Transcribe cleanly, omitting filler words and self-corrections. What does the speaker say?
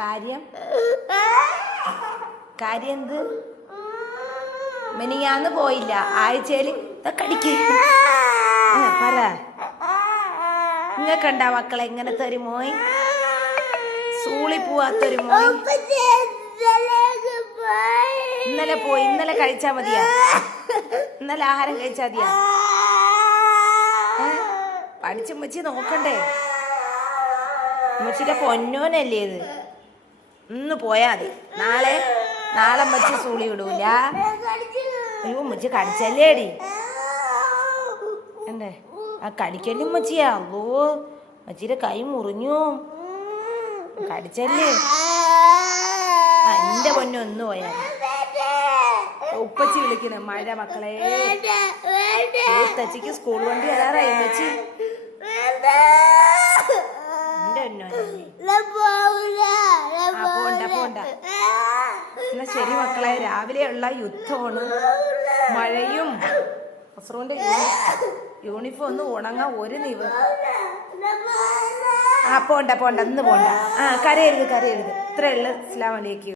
കാര്യം കാര്യം എന്ത്? മിനിയാന്ന് പോയില്ല, ആഴ്ചയില് കടിക്ക് പറ. നിങ്ങൾക്കുണ്ടാ മക്കളെ എങ്ങനത്തെ ഒരു മോയ്? സ്കൂളിൽ പോവാത്തൊരു മോയ്. ഇന്നലെ പോയി, ഇന്നലെ കഴിച്ചാ മതിയാ? ഇന്നലെ ആഹാരം കഴിച്ചാ മതിയാ? പഠിച്ചുമ്മച്ചി നോക്കണ്ടേ? ഉമ്മച്ചിയുടെ പൊന്നോനല്ലേ ഇത്? ഇന്ന് പോയാ മതി, നാളെ ഉമ്മച്ചി സ്കൂളിൽ വിടൂല. അയ്യോ ഉമ്മച്ചി കടിച്ചല്ലേടി എന്തേ? ആ കടിക്കല്ലേ ഉമ്മച്ചിയാ? അല്ലോ ഉമ്മച്ചിയുടെ കൈ മുറിഞ്ഞു, കടിച്ചല്ലേ. ആ എന്റെ പൊന്നൊന്നു പോയാ ഉപ്പച്ചി വിളിക്കണ മഴ മക്കളെ. തച്ചിക്ക് സ്കൂൾ വണ്ടി വരാറായി ഉമ്മച്ചി. എന്റെ പൊന്നോ പോണ്ട. എന്നാ ശരി മക്കളെ, രാവിലെയുള്ള യുദ്ധമാണ്. മഴയും അസ്രൂന്റെ യൂണിഫോം ഒന്ന് ഉണങ്ങാൻ ഒരു പോണ്ട ഇന്ന് പോണ്ട. കരയരുത് ഇത്രയുള്ള. അസ്സലാമു അലൈക്കും.